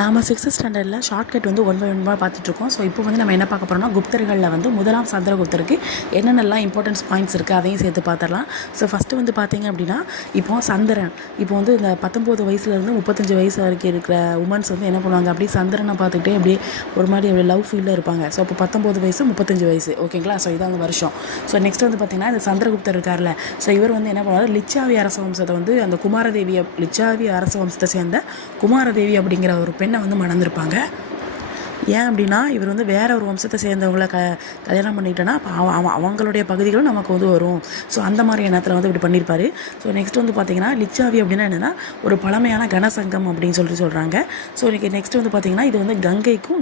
நாம 6th ஸ்டாண்டர்டில் shortcut வந்து ஒன் பை ஒன்பாக பார்த்துட்ருக்கோம். ஸோ இப்போ வந்து நம்ம என்ன பார்க்க போகிறோம்னா, குப்தர்களில் வந்து முதலாம் சந்திரகுப்தருக்கு என்னென்னலாம் இம்பார்ட்டன்ஸ் பாயிண்ட்ஸ் இருக்குது அதையும் சேர்த்து பார்த்துடலாம். ஸோ ஃபஸ்ட்டு வந்து பார்த்தீங்க அப்படின்னா, இப்போ சந்திரன் இப்போ வந்து இந்த 19 வயசுலேருந்து 35 வயசு வரைக்கும் இருக்கிற உமன்ஸ் வந்து என்ன பண்ணுவாங்க, அப்படியே சந்திரனை பார்த்துக்கிட்டே அப்படியே ஒரு மாதிரி அப்படியே லவ் ஃபீலில் இருப்பாங்க. ஸோ இப்போ 19 வயசு 35 வயசு ஓகேங்களா. ஸோ இதான் அந்த வருஷம். ஸோ நெக்ஸ்ட் வந்து பார்த்திங்கன்னா, இந்த சந்திரகுப்தர் இருக்கார்ல, ஸோ இவர் வந்து என்ன பண்ணுவார், லிச்சாவி அரச வம்சத்தை வந்து அந்த குமாரதேவியை லிச்சாவி அரச வம்சத்தை சேர்ந்த குமாரதேவி அப்படிங்கிற ஒரு பெண்ணை வந்து மணந்திருப்பாங்க. ஏன் அப்படின்னா, இவர் வந்து வேற ஒரு வம்சத்தை சேர்ந்தவங்கள கல்யாணம் பண்ணிட்டேன்னா அவங்களுடைய பகுதிகளும் நமக்கு வந்து வரும். ஸோ அந்த மாதிரி எண்ணத்தில் வந்து இப்படி பண்ணியிருப்பாரு. ஸோ நெக்ஸ்ட் வந்து பார்த்தீங்கன்னா, லிச்சாவி அப்படின்னா என்னென்னா ஒரு பழமையான கனசங்கம் அப்படின்னு சொல்கிறாங்க. ஸோ நெக்ஸ்ட் வந்து பார்த்தீங்கன்னா, இது வந்து கங்கைக்கும்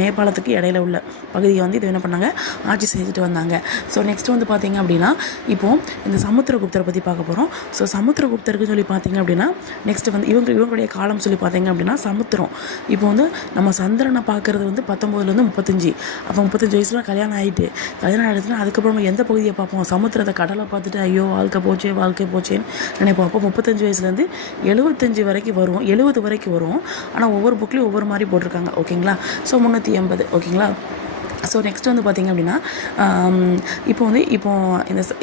நேபாளத்துக்கும் இடையில உள்ள பகுதியை வந்து இது என்ன பண்ணாங்க, ஆட்சி செஞ்சுட்டு வந்தாங்க. ஸோ நெக்ஸ்ட் வந்து பார்த்தீங்க அப்படின்னா, இப்போது இந்த சமுத்திரகுப்தரை பற்றி பார்க்க போகிறோம். ஸோ சமுத்திரகுப்தருக்கு சொல்லி பார்த்தீங்க அப்படின்னா, நெக்ஸ்ட் வந்து இவங்களுடைய காலம் சொல்லி பார்த்தீங்க அப்படின்னா சமுத்திரம். இப்போ வந்து நம்ம சந்திரனை பார்க்குறது வந்து 19லேருந்து 35. அப்போ 35 வயசுல கல்யாணம் ஆகிடுச்சுன்னா அதுக்கப்புறம் எந்த பகுதியை பார்ப்போம், சமுத்திரத்தை கடலை பார்த்துட்டு ஐயோ வாழ்க்கை போச்சேன்னு நினைப்போம். அப்போ 35 வயசுலேருந்து 75 வரைக்கும் வரும், 70 வரைக்கும் வரும். ஆனால் ஒவ்வொரு புக்லேயும் ஒவ்வொரு மாதிரி போட்டிருக்காங்க ஓகேங்களா. ஸோ 380 ஓகேங்களா. ஸோ நெக்ஸ்ட் வந்து பார்த்திங்க அப்படின்னா,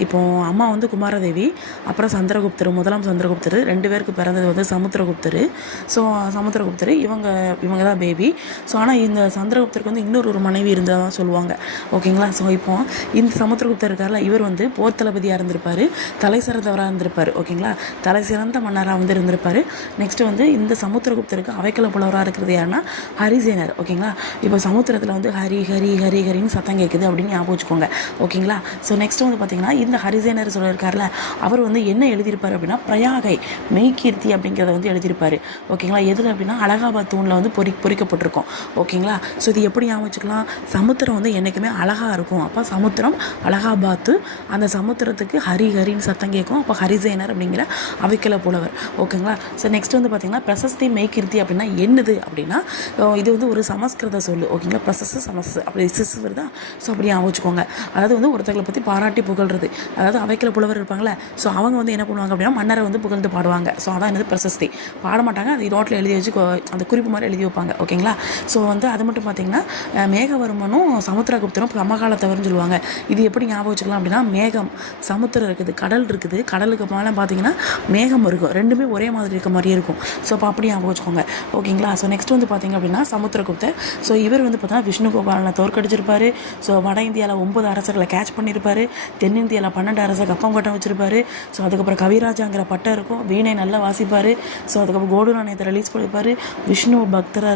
இப்போ அம்மா வந்து குமாரதேவி, அப்புறம் சந்திரகுப்தர், முதலாம் சந்திரகுப்தர், 2 பேருக்கு பிறந்தது வந்து சமுத்திரகுப்தர். ஸோ சமுத்திரகுப்தர் இவங்க தான் பேபி. ஸோ ஆனால் இந்த சந்திரகுப்தருக்கு வந்து இன்னொரு மனைவி இருந்தால் தான் சொல்லுவாங்க ஓகேங்களா. ஸோ இப்போ இந்த சமுத்திரகுப்தர் இருக்கார்ல, இவர் வந்து போர் தளபதியாக இருந்திருப்பார், தலை சிறந்தவராக இருந்திருப்பார் ஓகேங்களா, தலை சிறந்த மன்னராக வந்து இருந்திருப்பார். நெக்ஸ்ட் வந்து இந்த சமுத்திரகுப்தருக்கு அவைக்கல புலவராக இருக்கிறது யாருன்னா ஹரிசேனர் ஓகேங்களா. இப்போ சமுத்திரத்தில் வந்து ஹரி ஹரி ஹரி ஹரின்னு சத்தம் கேட்குது அப்படின்னு ஞாபகம் வச்சுக்கோங்க ஓகேங்களா. ஸோ நெக்ஸ்ட் வந்து பார்த்தீங்கன்னா, இந்த ஹரிசேனர் சொல்லியிருக்காருல, அவர் வந்து என்ன எழுதியிருப்பார் அப்படின்னா, பிரயாகை மெய்கீர்த்தி அப்படிங்கிறத வந்து எழுதியிருப்பார் ஓகேங்களா. எதில் அப்படின்னா அலகாபாத் தூணில் வந்து பொறிக்கப்பட்டிருக்கும் ஓகேங்களா. ஸோ இது எப்படி ஞாபகம் வச்சுக்கலாம், சமுத்திரம் வந்து என்றைக்குமே அழகாக இருக்கும். அப்போ சமுத்திரம் அலகாபாத்து, அந்த சமுத்திரத்துக்கு ஹரி ஹரின்னு சத்தம் கேட்கும். அப்போ ஹரிசேனர் அப்படிங்கிற அவைக்கல புலவர் ஓகேங்களா. ஸோ நெக்ஸ்ட் வந்து பார்த்தீங்கன்னா, பிரசஸ்தி மெய்கீர்த்தி அப்படின்னா என்னது அப்படின்னா, இது வந்து ஒரு சமஸ்கிருத சொல்லு ஓகேங்களா. பிரசஸ் அப்படி வருதா. ஸோ அப்படி ஞாபகம் வச்சுக்கோங்க. அதாவது வந்து ஒருத்தங்களை பற்றி பாராட்டி புகழ்றது, அதாவது அவைக்கல புலவர் இருப்பாங்களே, ஸோ அவங்க வந்து என்ன பண்ணுவாங்க அப்படின்னா, மன்னரை வந்து புகழ்ந்து பாடுவாங்க. ஸோ அதான் என்னது பிரசஸ்தி. பாட மாட்டாங்க, அது ரோட்டில் எழுதி வச்சு அந்த குறிப்பு மாதிரி எழுதி வைப்பாங்க ஓகேங்களா. ஸோ வந்து அது மட்டும் பார்த்தீங்கன்னா, மேகவர்மனும் சமுத்திரகுப்தரும் சமகாலத்தவர்னு சொல்லுவாங்க. இது எப்படி ஞாபகம் வச்சுக்கலாம் அப்படின்னா, மேகம், சமுத்திரம் இருக்குது, கடல் இருக்குது, கடலுக்கு மேலே பார்த்தீங்கன்னா மேகம் இருக்கும், ரெண்டுமே ஒரே மாதிரி இருக்க மாதிரியே இருக்கும். ஸோ அப்போ அப்படி ஞாபகம் வச்சுக்கோங்க ஓகேங்களா. ஸோ நெக்ஸ்ட் வந்து பார்த்தீங்க அப்படின்னா, சமுத்திரகுப்தர், ஸோ இவர் வந்து பார்த்தீங்கன்னா விஷ்ணுகோபாலனை தோற்கடிச்சிருப்பார். ஸோ வட இந்தியாவில் 9 அரசர்களை கேட்ச் பண்ணியிருப்பார், தென்னிந்தியாவில் 12 அரசர் கப்பம் கட்டம் வச்சிருப்பாரு. ஸோ அதுக்கப்புறம் கவிராஜாங்கிற பட்டம் இருக்கும், வீணை நல்லா வாசிப்பார். ஸோ அதுக்கப்புறம் கோடு நாணயத்தை ரிலீஸ் பண்ணியிருப்பார், விஷ்ணு பக்தராக